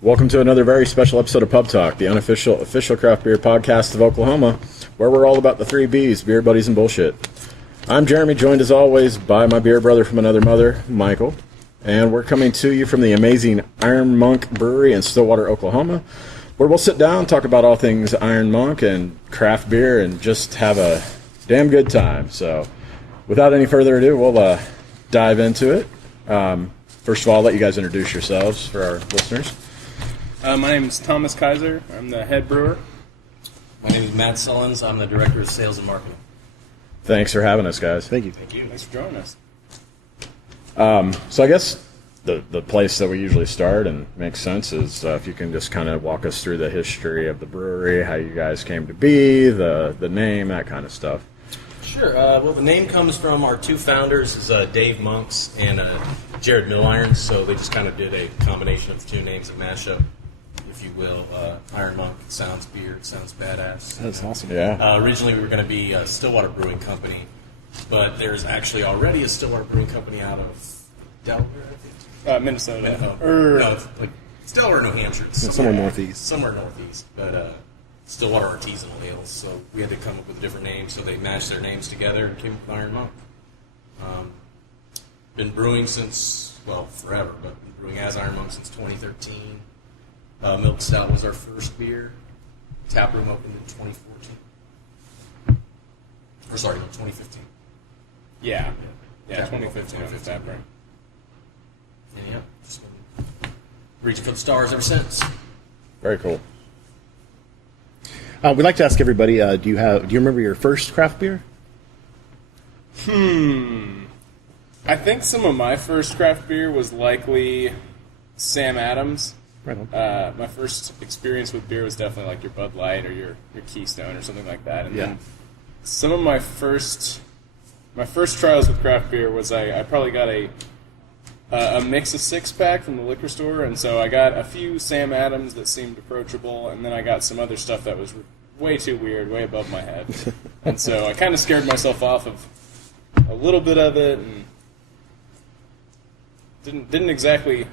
Welcome to another very special episode of Pub Talk, the unofficial official craft beer podcast of Oklahoma, where we're all about the three Bs, beer, buddies, and bullshit. I'm Jeremy, joined as always by my beer brother from another mother, Michael, and we're coming to you from the amazing Iron Monk Brewery in Stillwater, Oklahoma, where we'll sit down, talk about all things Iron Monk and craft beer, and just have a damn good time. So, without any further ado, we'll dive into it. First of all, I'll let you guys introduce yourselves for our listeners. My name is Thomas Kiser. I'm the head brewer. My name is Matt Sullins. I'm the director of sales and marketing. Thanks for having us, guys. Thank you. Thanks for joining us. So I guess the place that we usually start and makes sense is if you can just kind of walk us through the history of the brewery, how you guys came to be, the name, that kind of stuff. Sure. Well, the name comes from our two founders, is Dave Monks and Jared Millirons. So they just kind of did a combination of the two names, a mashup, if you will. Iron Monk, it sounds beer, it sounds badass. That's awesome. Yeah. Originally, we were going to be a Stillwater Brewing Company, but there's actually already a Stillwater Brewing Company out of Delaware, I think. Minnesota. No, it's like Stillwater, New Hampshire. It's somewhere northeast. Somewhere northeast, but Stillwater Artisanal Ales. So we had to come up with a different name, so they mashed their names together and came up with Iron Monk. Been brewing since, well, forever, but been brewing as Iron Monk since 2013. Milk Stout was our first beer. Taproom opened in 2014. Or sorry, no, 2015. Yeah, Taproom 2015 on the tap room. And yeah, just been reaching for the stars ever since. Very cool. We'd like to ask everybody: do you remember your first craft beer? I think some of my first craft beer was likely Sam Adams. Right on. My first experience with beer was definitely like your Bud Light or your Keystone or something like that. And then some of my first trials with craft beer was I probably got a mix of six-pack from the liquor store, and so I got a few Sam Adams that seemed approachable, and then I got some other stuff that was way too weird, way above my head. And so I kind of scared myself off of a little bit of it, and didn't exactly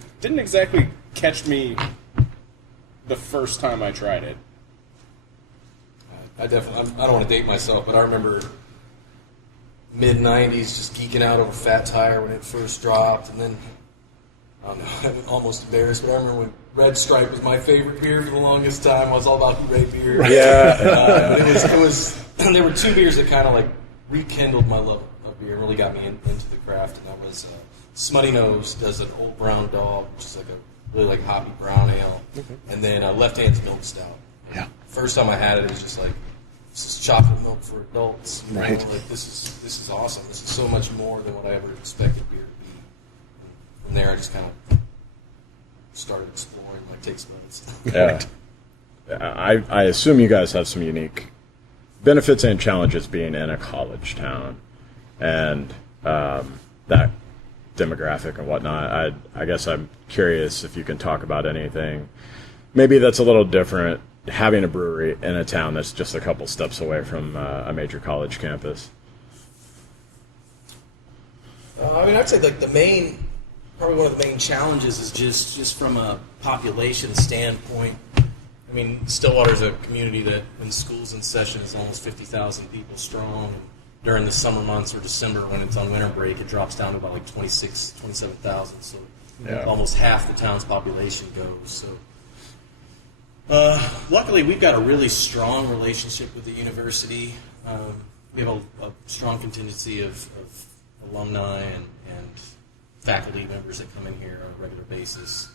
catch me the first time I tried it. I don't want to date myself, but I remember mid-90s just geeking out over Fat Tire when it first dropped, and then, I don't know, I'm almost embarrassed, but I remember when Red Stripe was my favorite beer for the longest time. I was all about Hooray beer. Yeah. But it was there were two beers that kind of like rekindled my love of beer and really got me into the craft, and that was Smutty Nose does an Old Brown Dog, which is like a really like hoppy brown ale, and then Left Hand's Milk Stout. Yeah. First time I had it was just like, this is chocolate milk for adults. You know, Right. like this is awesome. This is so much more than what I ever expected beer to be. And from there, I just kind of started exploring my taste buds. Yeah. I assume you guys have some unique benefits and challenges being in a college town, and that demographic and whatnot. I guess I'm curious if you can talk about anything maybe that's a little different, having a brewery in a town that's just a couple steps away from a major college campus. I'd say like probably one of the main challenges is just from a population standpoint. I mean, Stillwater's a community that when school's in session is almost 50,000 people strong. And during the summer months or December when it's on winter break, it drops down to about like 27,000. So almost half the town's population goes. So luckily, we've got a really strong relationship with the university. We have a strong contingency of alumni and faculty members that come in here on a regular basis.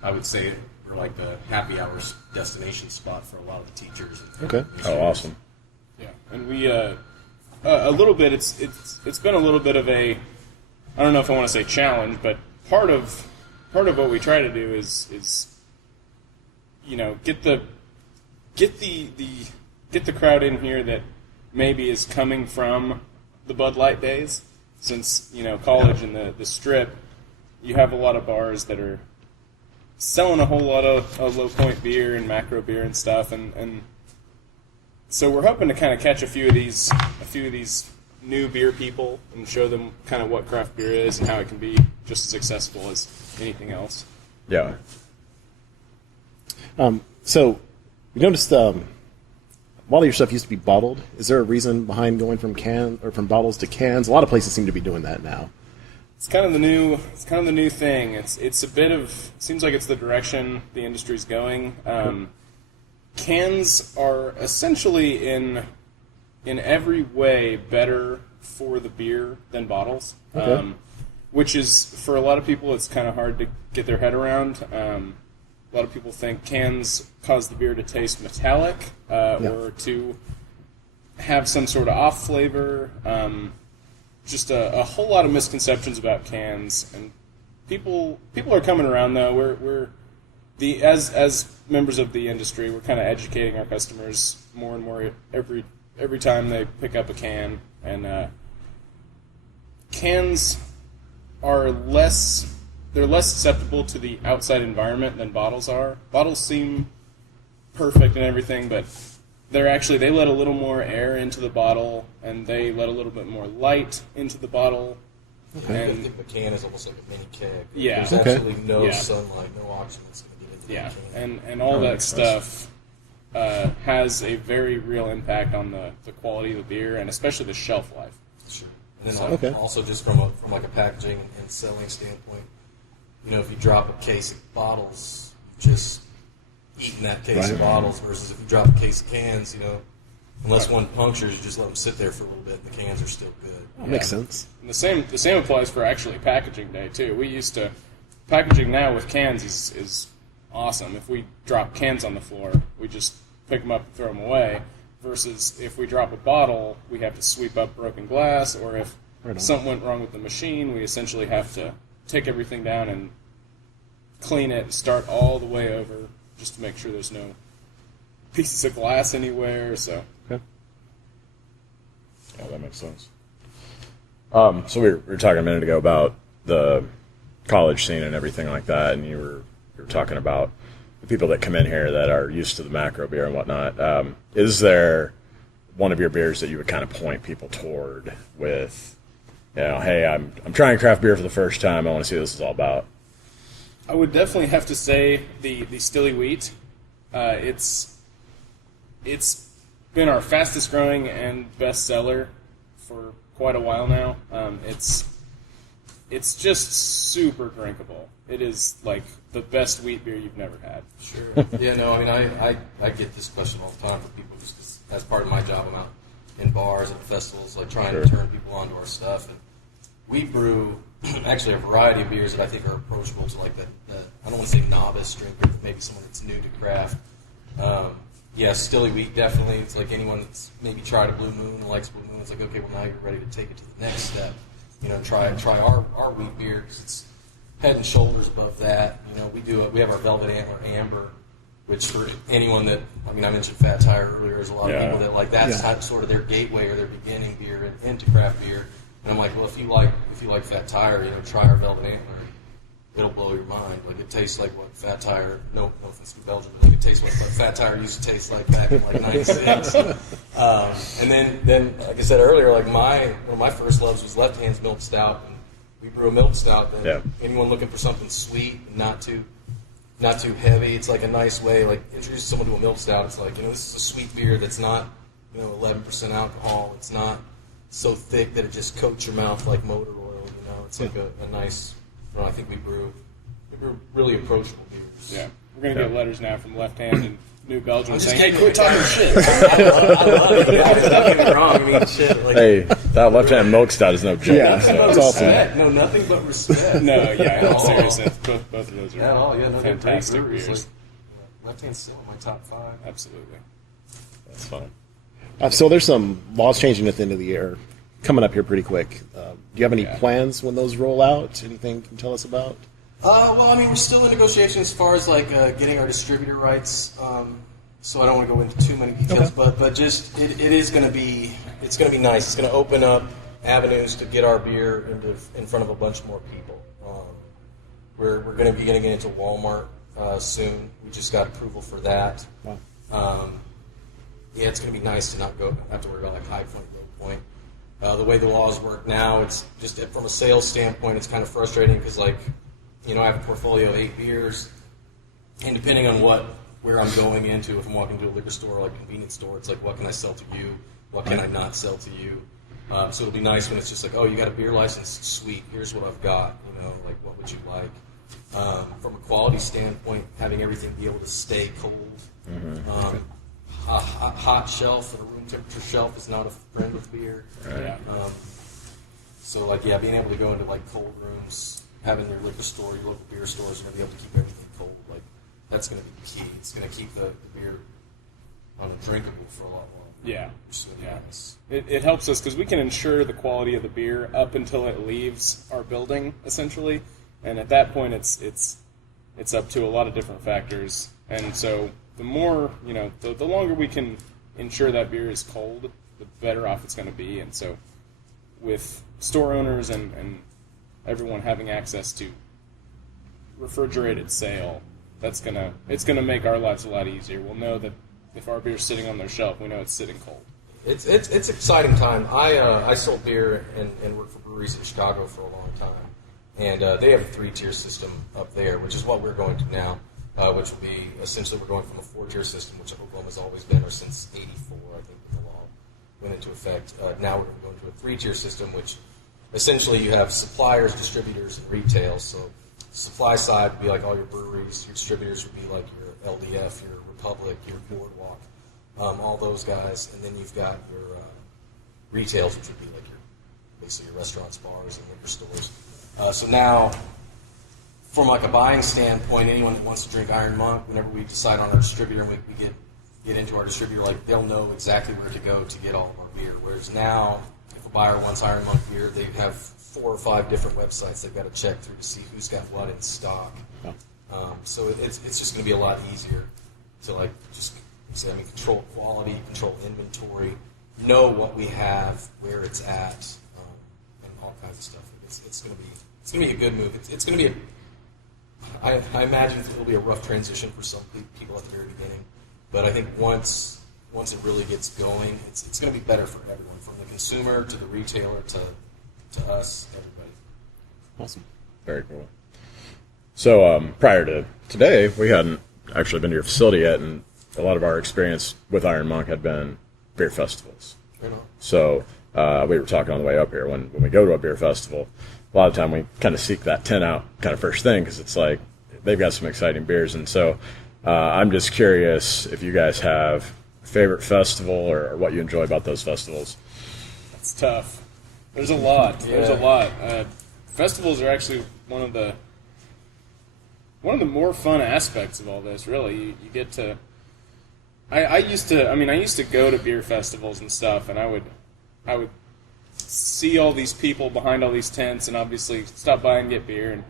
I would say we're like the happy hours destination spot for a lot of the teachers. Okay. Oh, awesome. Yeah, and we a little bit. It's been a little bit of a, I don't know if I want to say challenge, but part of what we try to do is get the crowd in here that maybe is coming from the Bud Light days. Since college and the Strip, you have a lot of bars that are selling a whole lot of low point beer and macro beer and stuff, and so we're hoping to kind of catch a few of these new beer people and show them kind of what craft beer is and how it can be just as accessible as anything else. Yeah. So, we noticed a lot of your stuff used to be bottled. Is there a reason behind going from bottles to cans? A lot of places seem to be doing that now. It's kind of the new thing. It's a bit of, seems like it's the direction the industry's going. Cans are essentially in every way better for the beer than bottles. Okay. Which is, for a lot of people, it's kind of hard to get their head around. A lot of people think cans cause the beer to taste metallic or to have some sort of off flavor. Just a whole lot of misconceptions about cans, and people are coming around though. We're as members of the industry, we're kind of educating our customers more and more every time they pick up a can, and cans are less susceptible to the outside environment than bottles are. Bottles seem perfect and everything, but they let a little more air into the bottle, and they let a little bit more light into the bottle. Okay. I think the can is almost like a mini keg. Yeah. There's absolutely no sunlight, no oxygen that's going to get into the can. And all that stuff has a very real impact on the quality of the beer, and especially the shelf life. Sure. And then also just from like a packaging and selling standpoint, if you drop a case of bottles, you just eating that case of bottles versus if you drop a case of cans, unless one punctures, you just let them sit there for a little bit, and the cans are still good. That makes sense. And the same applies for actually packaging day too. We used to packaging now with cans is awesome. If we drop cans on the floor, we just pick them up and throw them away. Versus if we drop a bottle, we have to sweep up broken glass, or if something went wrong with the machine, we essentially have to take everything down and clean it, start all the way over, just to make sure there's no pieces of glass anywhere. So, yeah, that makes sense. So we were talking a minute ago about the college scene and everything like that, and you were talking about the people that come in here that are used to the macro beer and whatnot. Is there one of your beers that you would kind of point people toward with, hey, I'm trying craft beer for the first time, I want to see what this is all about? I would definitely have to say the Stilly Wheat. It's been our fastest growing and best seller for quite a while now. It's just super drinkable. It is like the best wheat beer you've never had. Sure. Yeah, no, I mean, I get this question all the time from people just 'cause as part of my job. I'm out in bars and festivals, like trying to turn people onto our stuff. And we brew actually a variety of beers that I think are approachable to like the I don't want to say novice drinker, maybe someone that's new to craft. Stilly Wheat definitely. It's like anyone that's maybe tried a Blue Moon or likes Blue Moon. It's like, okay, well now you're ready to take it to the next step. Try our wheat beer because it's head and shoulders above that. We have our Velvet Antler Amber, which for anyone that I mentioned Fat Tire earlier. There's a lot of people that like that's sort of their gateway or their beginning beer into craft beer. And I'm like, well, if you like Fat Tire, try our Velvet Antler. It'll blow your mind. Like it tastes like what Fat Tire. No offense to Belgium. Like it tastes like what Fat Tire used to taste like back in like '96. And then, like I said earlier, like one of my first loves was Left Hand's Milk Stout. And we brew a milk stout. That anyone looking for something sweet and not too heavy, it's like a nice way. Like introduce someone to a milk stout. It's like this is a sweet beer that's not 11% alcohol. It's not so thick that it just coats your mouth like motor oil. It's like a nice. I think we brew really approachable beers. Yeah, we're gonna get letters now from Left Hand and New Belgium saying, "Hey, quit talking shit." I love it. Don't get me wrong. Shit. Like, hey, that Left Hand Milk Stout is no joke. Yeah, it's awesome. No, nothing but respect. No, yeah, seriously, both of those are fantastic beers. beers. Left Hand's still in my top 5. Absolutely, That's fun. So there's some laws changing at the end of the year, coming up here pretty quick. Do you have any plans when those roll out? Anything you can tell us about? Well, we're still in negotiation as far as like getting our distributor rights. So I don't want to go into too many details, but just it is going to be nice. It's going to open up avenues to get our beer in front of a bunch more people. We're going to be getting it into Walmart soon. We just got approval for that. Wow. It's going to be nice to not have to worry about like high point, low point. The way the laws work now, it's just from a sales standpoint, it's kind of frustrating because, I have a portfolio of 8 beers, and depending on what where I'm going into. If I'm walking to a liquor store, like a convenience store, it's like, what can I sell to you? What can I not sell to you? So it'll be nice when it's just like, oh, you got a beer license? Sweet, here's what I've got. Like, what would you like? From a quality standpoint, having everything be able to stay cold. A hot shelf and a room temperature shelf is not a friend with beer. Right. So, like, yeah, being able to go into, like, cold rooms, having your liquor store, your local beer stores, and be able to keep everything cold, like, that's going to be key. It's going to keep the beer undrinkable for a lot longer. Yeah. Which is really nice. It helps us because we can ensure the quality of the beer up until it leaves our building, essentially. And at that point, it's up to a lot of different factors. And so the more, the longer we can ensure that beer is cold, the better off it's going to be. And so with store owners and everyone having access to refrigerated sale, it's gonna make our lives a lot easier. We'll know that if our beer's sitting on their shelf, we know it's sitting cold. It's exciting time. I sold beer and worked for breweries in Chicago for a long time, and they have a 3-tier system up there, which is what we're going to now, which will be essentially we're going from a 4-tier system, which Oklahoma's always been, or since '84, I think, when the law went into effect. Now we're going to go into a 3-tier system, which essentially you have suppliers, distributors, and retail. So supply side would be like all your breweries. Your distributors would be like your LDF, your Republic, your Boardwalk, all those guys. And then you've got your retails, which would be like basically your restaurants, bars, and liquor stores. So now, from like a buying standpoint, anyone that wants to drink Iron Monk, whenever we decide on our distributor and we get into our distributor, like they'll know exactly where to go to get all of our beer. Whereas now, if a buyer wants Iron Monk beer, they have 4 or 5 different websites they've got to check through to see who's got what in stock. So it's just going to be a lot easier to control quality, control inventory, know what we have, where it's at, and all kinds of stuff. It's going to be a good move. It's going to be I imagine it'll be a rough transition for some people at the very beginning, but I think once it really gets going, it's going to be better for everyone, from the consumer to the retailer to us, everybody. Awesome. Very cool. So prior to today, we hadn't actually been to your facility yet, and a lot of our experience with Iron Monk had been beer festivals. Right on. So we were talking on the way up here, when we go to a beer festival, a lot of time we kind of seek that 10 out kind of first thing, because it's like they've got some exciting beers. And so I'm just curious if you guys have a favorite festival or what you enjoy about those festivals. It's tough. There's a lot. Yeah. There's a lot. Festivals are actually one of the more fun aspects of all this. Really, you get to. I used to go to beer festivals and stuff, and I would see all these people behind all these tents, and obviously stop by and get beer,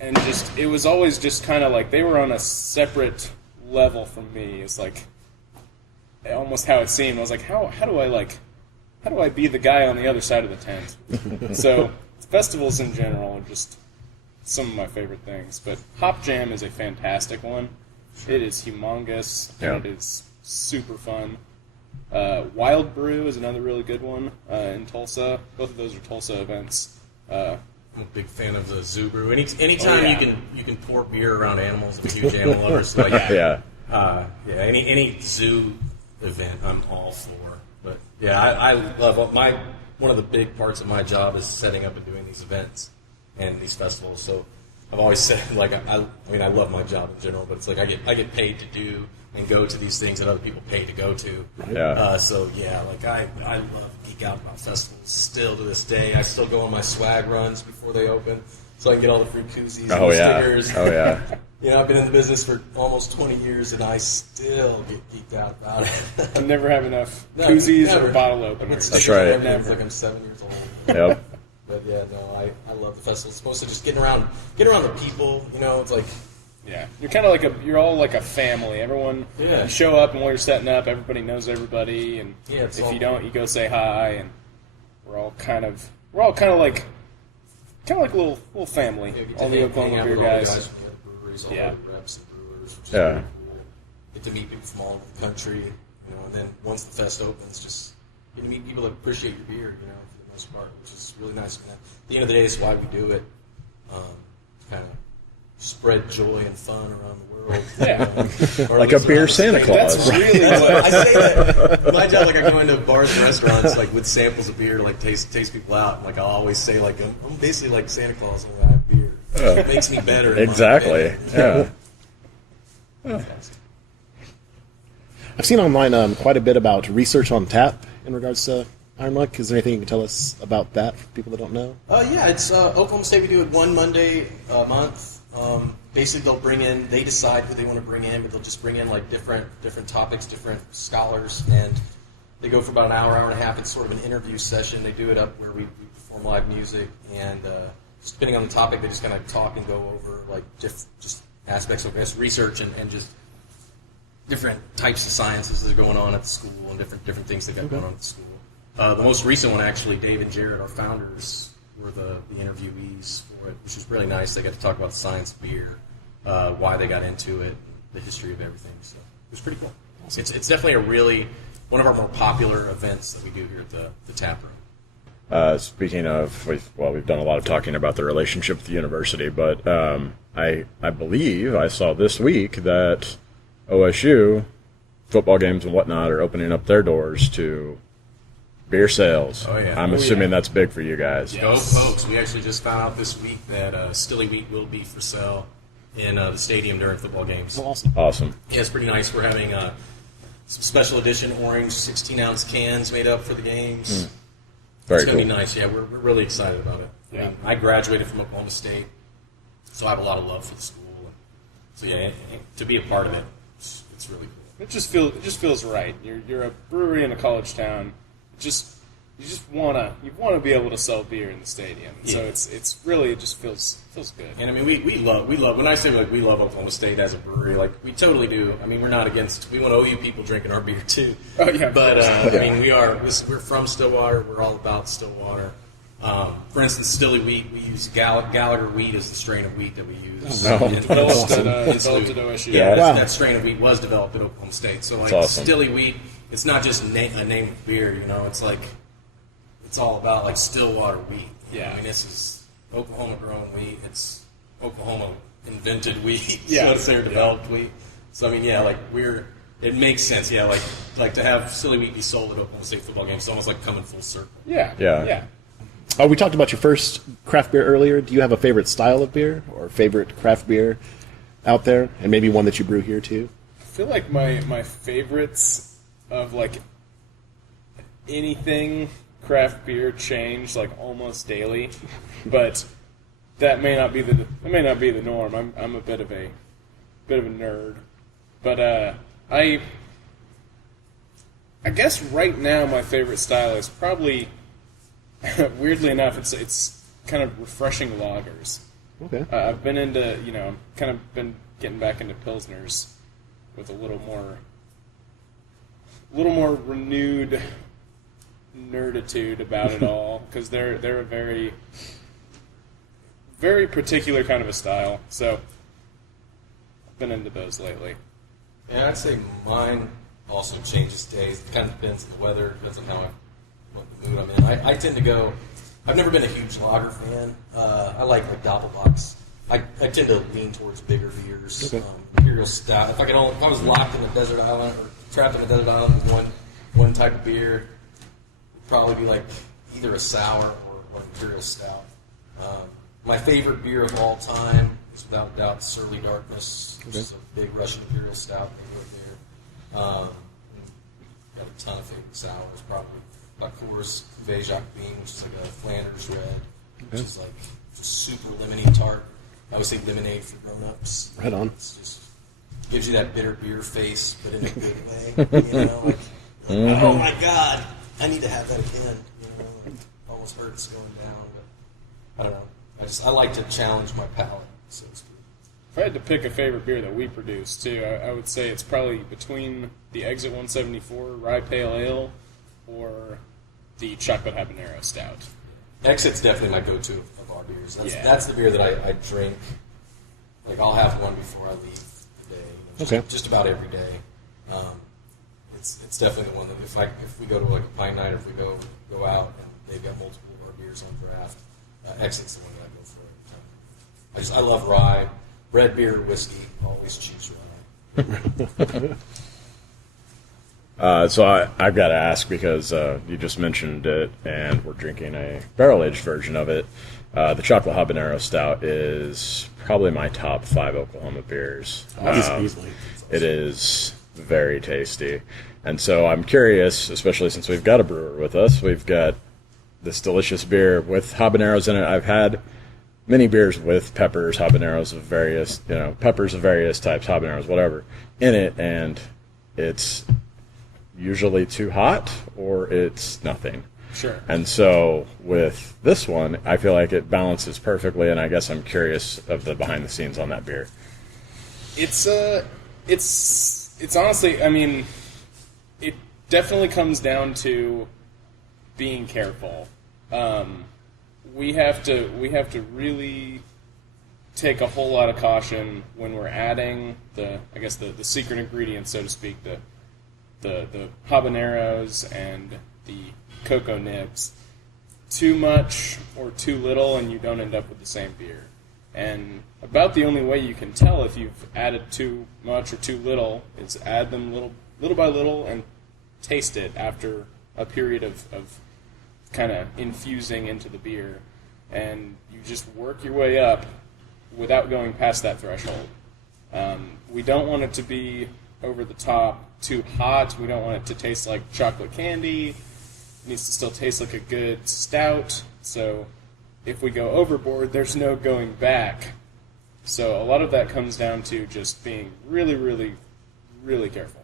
and just it was always just kind of like they were on a separate level from me. It's like almost how it seemed. I was like, how do I be the guy on the other side of the tent? So festivals in general are just some of my favorite things. But Hop Jam is a fantastic one. It is humongous, and it is super fun. Wild Brew is another really good one in Tulsa. Both of those are Tulsa events. I'm a big fan of the Zoo Brew. Anytime you can pour beer around animals, I'm a huge animal lover. So any zoo event, I'm all for. But yeah, I love one of the big parts of my job is setting up and doing these events and these festivals. So I've always said, like, I love my job in general, but it's like I get paid to do and go to these things that other people pay to go to. Yeah. I love geek out about festivals still to this day. I still go on my swag runs before they open, so I can get all the free koozies and stickers. Oh yeah. I've been in the business for almost 20 years, and I still get geeked out about it. I never have enough koozies or bottle openers. That's right. It's like I'm 7 years old. Yep. But yeah, no, I love the festival. It's mostly just getting around the people. It's like. Yeah, you're kind of you're all like a family. Everyone, you show up, and while you're setting up, everybody knows everybody, and if you don't, you go say hi, and we're all kind of like a little family. All the Oklahoma beer guys. From the other breweries, all the reps and brewers, which is Yeah. really cool. Get to meet people from all over the country, and then once the fest opens, just get to meet people that appreciate your beer, for the most part, which is really nice. And at the end of the day, it's why we do it. Kind of spread joy and fun around the world. Yeah. Or Like a beer Santa Claus. That's really what I say that. My job, like I go into bars and restaurants, like with samples of beer, like taste people out, and like I'll always say, like I'm basically like Santa Claus when I have beer. It makes me better. in my Exactly. opinion. Yeah. I've seen online quite a bit about research on tap in regards to Iron Monk. Is there anything you can tell us about that for people that don't know? Yeah, it's Oklahoma State. We do it one Monday a month. Basically, they decide who they want to bring in, but they'll just bring in like different topics, different scholars, and they go for about an hour and a half. It's sort of an interview session. They do it up where we perform live music, and just depending on the topic, they just kind of talk and go over like just aspects of research and just different types of sciences that are going on at the school and different things they've got going on at the school. The most recent one, actually, Dave and Jared, our founders, were the interviewees for it, which was really nice. They got to talk about the science of beer, why they got into it, the history of everything. So it was pretty cool. Awesome. It's definitely one of our more popular events that we do here at the tap room. Speaking of, we've done a lot of talking about the relationship with the university, but I believe I saw this week that OSU football games and whatnot are opening up their doors to beer sales. Oh, yeah. I'm assuming that's big for you guys. Go Pokes. We actually just found out this week that Stilly Wheat will be for sale in the stadium during football games. Awesome. Yeah, it's pretty nice. We're having some special edition orange 16-ounce cans made up for the games. Very It's going to cool. be nice. Yeah, we're really excited about it. Yeah. I mean, I graduated from Oklahoma State, so I have a lot of love for the school. So yeah, to be a part of it, it's really cool. It just feels right. You're a brewery in a college town. You just wanna be able to sell beer in the stadium. Yeah. So it's really, it just feels good. And I mean, we love when I say like we love Oklahoma State as a brewery, like we totally do. I mean, we're not against. We want OU people drinking our beer too. Oh yeah, But I mean, we're from Stillwater. We're all about Stillwater. For instance, Stilly Wheat, we use Gallagher wheat as the strain of wheat that we use. Oh, no. And Developed awesome. at OSU. Yeah, Wow. that strain of wheat was developed at Oklahoma State. So like awesome. Stilly Wheat, it's not just a name of beer. You know, it's like it's all about like Stillwater wheat. Yeah. I mean, this is Oklahoma grown wheat. It's Oklahoma invented wheat. Yeah. Let's say, or developed wheat. So I mean, yeah, like it makes sense. Yeah, like to have Stilly Wheat be sold at Oklahoma State football games. It's almost like coming full circle. Yeah. We talked about your first craft beer earlier. Do you have a favorite style of beer or favorite craft beer out there, and maybe one that you brew here too? I feel like my favorites of like anything craft beer change like almost daily, but that may not be the norm. I'm a bit of a nerd, but I guess right now my favorite style is probably weirdly enough it's kind of refreshing lagers. Okay. I've been into kind of been getting back into pilsners with a little more renewed nerditude about it all, because they're a very, very particular kind of a style. So I've been into those lately. Yeah, I'd say mine also changes days. It kind of depends on the weather, depends on what the mood I'm in. I tend to go. I've never been a huge lager fan. I like Doppelbocks. I tend to lean towards bigger beers. Okay. Imperial Stout. If I was locked in a desert island or trapped in a desert island with one type of beer, it'd probably be like either a sour or Imperial Stout. My favorite beer of all time is without a doubt Surly Darkness, which is a big Russian Imperial Stout they wrote there. Got a ton of favorite sours, probably. Of course, Cuvée Jacques Bean, which is like a Flanders Red, which is like just super lemony tart. I would say lemonade for grown-ups. Right on. It's just gives you that bitter beer face, but in a good way. You know, like, oh my God, I need to have that again. You know, like, almost hurts going down. But I don't know. I like to challenge my palate, so to speak. If I had to pick a favorite beer that we produce too, I would say it's probably between the Exit 174 Rye Pale Ale or the Chocolate Habanero Stout. Exit's definitely my go-to of our beers. That's the beer that I drink. Like, I'll have one before I leave the day. Okay. Just about every day. It's definitely the one that if we go to like a pint night or if we go out and they've got multiple of our beers on draft, Exit's the one that I go for every time. I love rye. red beer or whiskey, always choose rye. So I've got to ask because you just mentioned it, and we're drinking a barrel-aged version of it. The Chocolate Habanero Stout is probably my top 5 Oklahoma beers. Easily. It is very tasty. And so I'm curious, especially since we've got a brewer with us, we've got this delicious beer with habaneros in it. I've had many beers with peppers, habaneros of various, peppers of various types, habaneros, whatever, in it, and it's usually too hot or it's nothing. Sure. And so with this one, I feel like it balances perfectly, and I guess I'm curious of the behind the scenes on that beer. It's honestly, I mean, it definitely comes down to being careful. We have to really take a whole lot of caution when we're adding the secret ingredients, so to speak, the habaneros and the cocoa nibs. Too much or too little, and you don't end up with the same beer. And about the only way you can tell if you've added too much or too little is add them little by little and taste it after a period of kind of infusing into the beer. And you just work your way up without going past that threshold. We don't want it to be over the top, too hot. We don't want it to taste like chocolate candy. It needs to still taste like a good stout. So if we go overboard, there's no going back. So a lot of that comes down to just being really, really, really careful.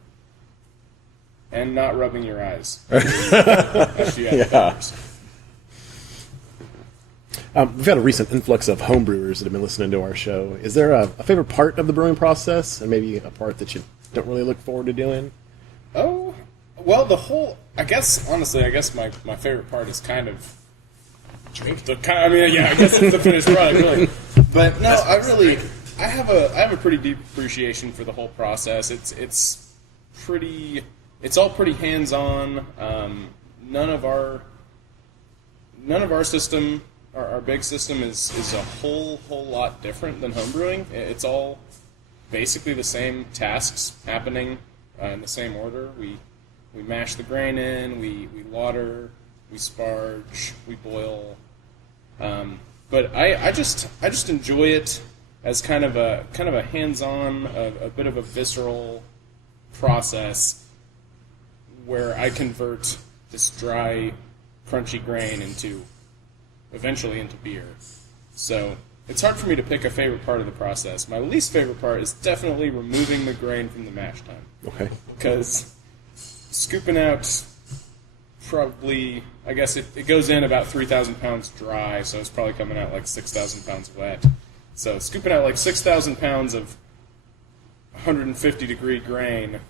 And not rubbing your eyes. After you add peppers. We've had a recent influx of home brewers that have been listening to our show. Is there a favorite part of the brewing process, and maybe a part that you don't really look forward to doing? Oh, well, I guess my favorite part is kind of drink the I guess it's the finished product, really. But no, I have a pretty deep appreciation for the whole process. It's all pretty hands-on. None of our system, our big system, is a whole lot different than homebrewing. It's all basically the same tasks happening in the same order. We mash the grain in, we water, we sparge, we boil. But I just enjoy it as kind of a hands-on, a bit of a visceral process where I convert this dry, crunchy grain eventually into beer. So it's hard for me to pick a favorite part of the process. My least favorite part is definitely removing the grain from the mash tun. Okay. Because scooping out probably, I guess it goes in about 3,000 pounds dry, so it's probably coming out like 6,000 pounds wet. So scooping out like 6,000 pounds of 150-degree grain,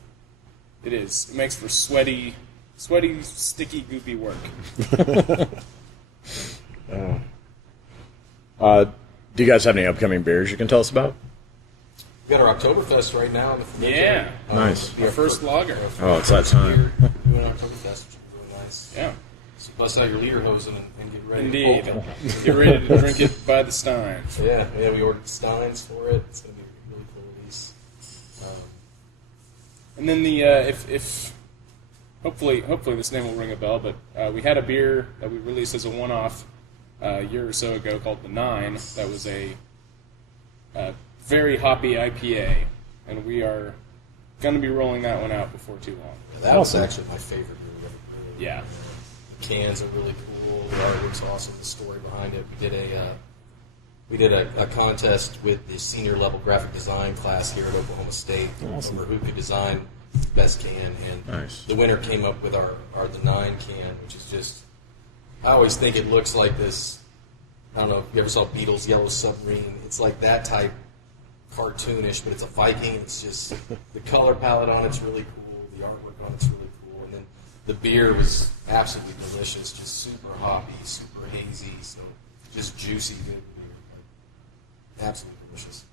it makes for sweaty, sticky, goopy work. Do you guys have any upcoming beers you can tell us about? We got our Oktoberfest right now. Yeah. Nice. Our first lager. Oh, it's that time. Doing Oktoberfest, which will be really nice. Yeah. So bust out your Lederhosen and get ready Indeed. to pull. Get ready to drink it by the stein. Yeah, we ordered steins for it. It's going to be a really cool release. And then if hopefully this name will ring a bell, but we had a beer that we released as a one-off a year or so ago called the 9. That was a very hoppy IPA, and we are going to be rolling that one out before too long. Yeah, that was actually my favorite beer we've ever brewed. Yeah. The cans are really cool. The artwork's awesome. The story behind it. We did a contest with the senior level graphic design class here at Oklahoma State over who could design the best can, and Nice. The winner came up with our the 9 can, which is just, I always think it looks like this. I don't know if you ever saw Beatles' Yellow Submarine. It's like that type, cartoonish, but it's a Viking. It's just the color palette on it's really cool. The artwork on it's really cool, and then the beer was absolutely delicious. Just super hoppy, super hazy, so just juicy good beer. Absolutely delicious.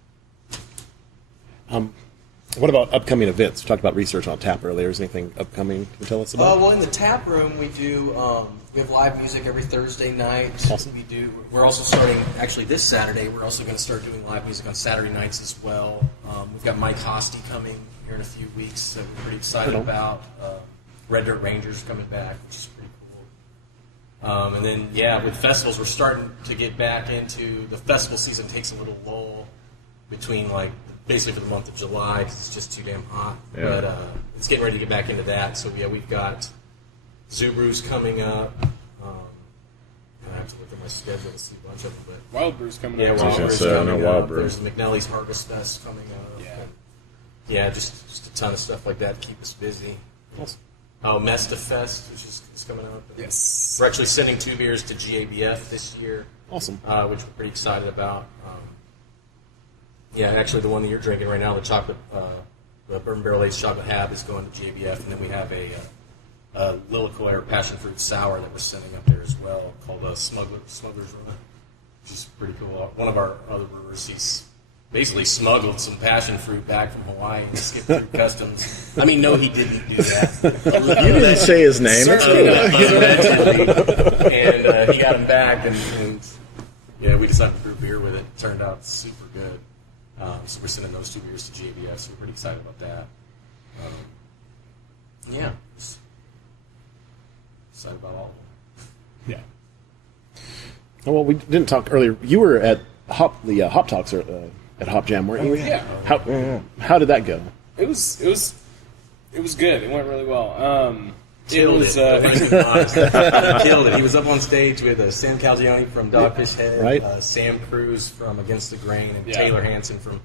What about upcoming events? We talked about research on tap earlier. Is anything upcoming you can tell us about? Well, in the tap room, we do. We have live music every Thursday night. Awesome. We're also starting. Actually, this Saturday, we're also going to start doing live music on Saturday nights as well. We've got Mike Hosty coming here in a few weeks that we're pretty excited about. Red Dirt Rangers coming back, which is pretty cool. And then, with festivals, we're starting to get back into the festival season. Takes a little lull between basically for the month of July because it's just too damn hot. Yeah. But it's getting ready to get back into that. So we've got Zubrew's coming up. I have to look at my schedule to see a bunch of them. But Wild Brew's coming yeah, up. Wild Brew's I know coming Wild up. Brew. There's McNally's Harvest Fest coming up. Yeah. And, yeah, just a ton of stuff like that to keep us busy. Awesome. Mesta Fest, which is coming up. And Yes. we're actually sending 2 beers to GABF this year. Awesome. Which we're pretty excited about. Actually, the one that you're drinking right now, the Bourbon Barrel Aged Chocolate Hab, is going to GABF, and then we have a Lilliquer Passion Fruit Sour that we're sending up there as well, called Smuggler's Run, which is pretty cool. One of our other brewers, he's basically smuggled some passion fruit back from Hawaii and skipped through customs. I mean, no, he didn't do that. You didn't say his name. It's cool. And he got him back, and we decided to brew beer with it. It turned out super good. So we're sending those 2 beers to GABF, so we're pretty excited about that. Excited about all of them. Yeah. Oh, well, we didn't talk earlier. You were at Hop Talks at Hop Jam, weren't you? Yeah. How did that go? It was good. It went really well. Killed was, it. Killed it. He was up on stage with Sam Calzioni from Dogfish Head, right. Sam Cruz from Against the Grain, and Yeah. Taylor Hansen from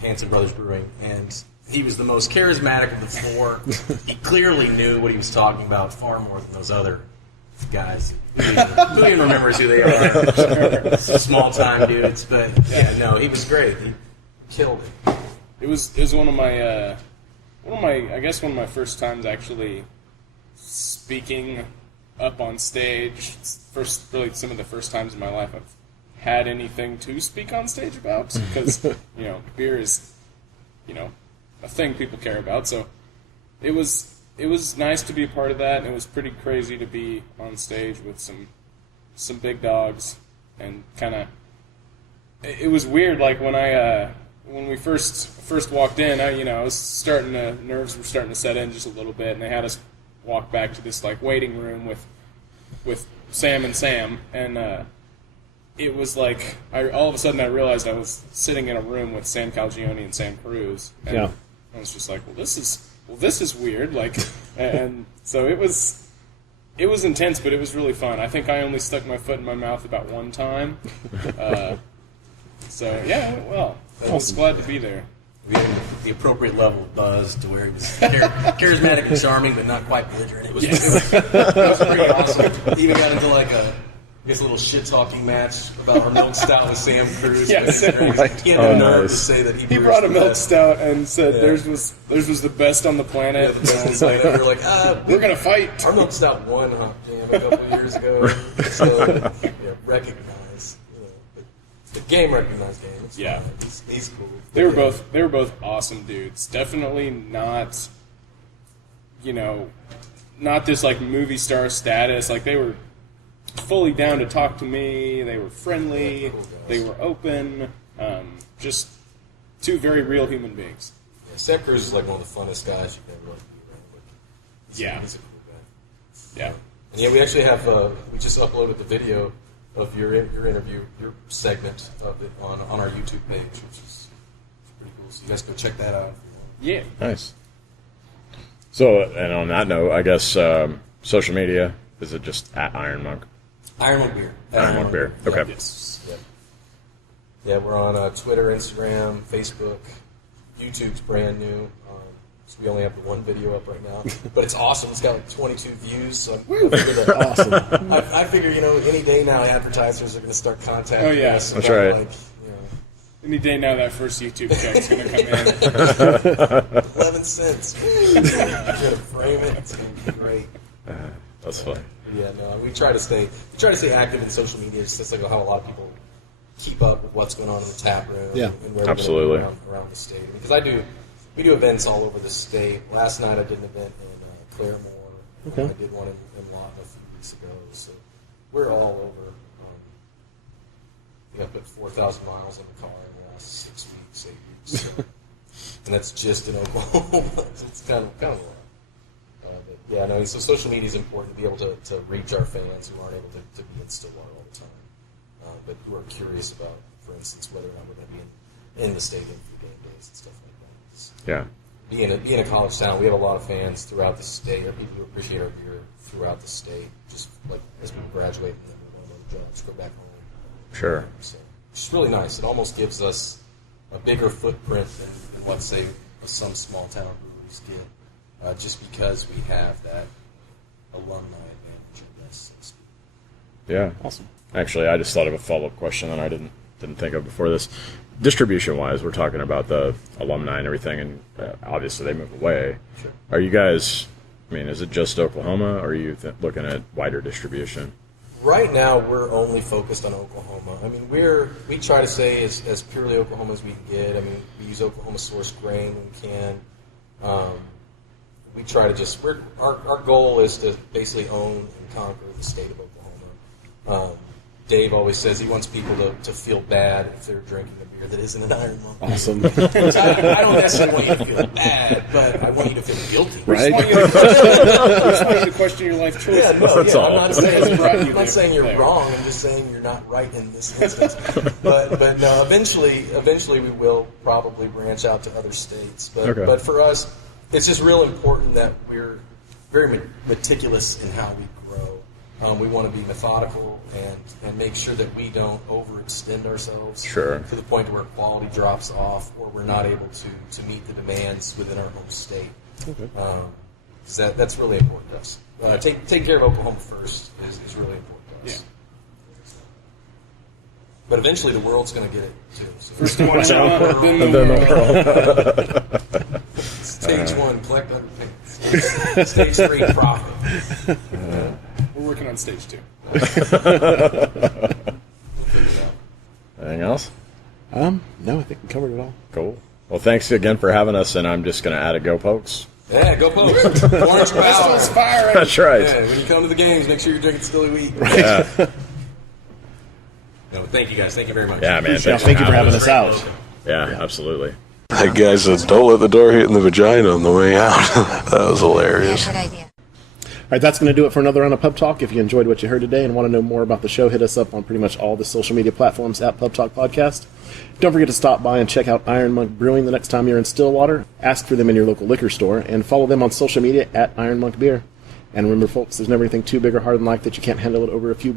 Hansen Brothers Brewing. And he was the most charismatic of the 4. He clearly knew what he was talking about far more than those other guys. Who even remembers who they are? Small time dudes, but he was great. He killed it. It was one of my one of my first times actually speaking up on stage. It's really some of the first times in my life I've had anything to speak on stage about because beer is a thing people care about. So it was nice to be a part of that, and it was pretty crazy to be on stage with some big dogs and kind of. It was weird, like when we first walked in, I was nerves were starting to set in just a little bit, and they had us walk back to this waiting room with Sam, and it was like all of a sudden I realized I was sitting in a room with Sam Calgione and Sam Cruz, and I was just like, well, this is weird, and so it was intense, but it was really fun. I think I only stuck my foot in my mouth about one time. So yeah, it went well. I was glad to be there. We had the appropriate level of buzz to where he was charismatic and charming, but not quite belligerent. It was pretty awesome. He even got into a little shit talking match about our milk stout with Sam Cruz. Yeah, he had the nerve to say that he brought a milk stout and said theirs was the best on the planet. Yeah, the best on the planet. We were like, we're gonna fight. Our milk stout won Hop Jam a couple years ago. So recognize. The game recognized game. Yeah, he's cool. They were both awesome dudes. Definitely not, not this movie star status. They were fully down to talk to me. They were friendly. They were open. Just 2 very real human beings. Yeah, Sam Cruz is one of the funnest guys you can ever be around. He's a cool guy. Yeah. And we actually have we just uploaded the video of your interview, your segment of it on our YouTube page, which is pretty cool. So you guys go check that out. Yeah. Nice. So, and on that note, I guess social media, is it just at Iron Monk? Iron Monk Beer. Iron Monk Beer. Okay. Yep. Yes. Yep. Yeah, we're on Twitter, Instagram, Facebook. YouTube's brand new. So we only have the 1 video up right now, but it's awesome. It's got 22 views. So Awesome. I figure any day now advertisers are going to start contacting us. That's right. Any day now that first YouTube check's going to come in. 11 cents. You're going to frame it. It's going to be great. That's funny. Yeah, no, we try to stay active in social media. It's just how a lot of people keep up with what's going on in the tap room Yeah. and where Absolutely. we're going around the state. Because we do events all over the state. Last night I did an event in Claremore. Okay. I did one in Lawton a few weeks ago. So we're all over. I put 4,000 miles in the car in the last 6 weeks, 8 weeks. So. And that's just in Oklahoma. It's kind of a lot. But yeah, no. So social media is important to be able to reach our fans who aren't able to be in Stillwater all the time, but who are curious about, for instance, whether or not we're going to be in the stadium for game days and stuff like that. It's, Yeah. being a college town, we have a lot of fans throughout the state, or people who appreciate our beer throughout the state. Just like as people graduate and then we want to jobs, go back home. Sure. So it's really nice. It almost gives us a bigger footprint than what, say, some small town breweries get, just because we have that alumni advantage, I guess, so to speak. Yeah. Awesome. Actually, I just thought of a follow-up question that I didn't think of before this. Distribution-wise, we're talking about the alumni and everything, and obviously they move away. Sure. Are you guys, I mean, is it just Oklahoma, or are you looking at wider distribution? Right now, we're only focused on Oklahoma. I mean, we try to say as purely Oklahoma as we can get. I mean, we use Oklahoma sourced grain when we can. We try to just our goal is to basically own and conquer the state of Oklahoma. Dave always says he wants people to feel bad if they're drinking a beer that isn't an Iron Monk. Awesome. I don't necessarily want you to feel bad, but I want you to feel guilty. Right? I just want you to question your life choices. Yeah, no, That's yeah, all. I'm not saying you're wrong. I'm just saying you're not right in this instance. but no, eventually we will probably branch out to other states. But Okay. but for us, it's just real important that we're very meticulous in how we grow. We want to be methodical and make sure that we don't overextend ourselves Sure. to the point where quality drops off or we're not able to meet the demands within our home state. Okay. So that's really important to us. Take care of Oklahoma first is really important to us. Yeah. But eventually the world's going to get it too. So First one, then And then the world. stage one, collect underpayments. Stage three, profit. we're working on stage 2. Anything else? No, I think we covered it all. Cool. Well, thanks again for having us, and I'm just going to add a go pokes. Yeah, go Pokes. Orange power. Firing. That's right. Yeah, when you come to the games, make sure you're drinking Stilly Wheat. Yeah. No, thank you guys. Thank you very much. Yeah, man. Yeah, thank you for having us out. Yeah, absolutely. That guy said, "Don't let the door hit in the vagina on the way out." That was hilarious. Good idea. All right, that's going to do it for another round of Pub Talk. If you enjoyed what you heard today and want to know more about the show, hit us up on pretty much all the social media platforms at Pub Talk Podcast. Don't forget to stop by and check out Iron Monk Brewing the next time you're in Stillwater. Ask for them in your local liquor store and follow them on social media at Iron Monk Beer. And remember, folks, there's never anything too big or hard in life that you can't handle it over a few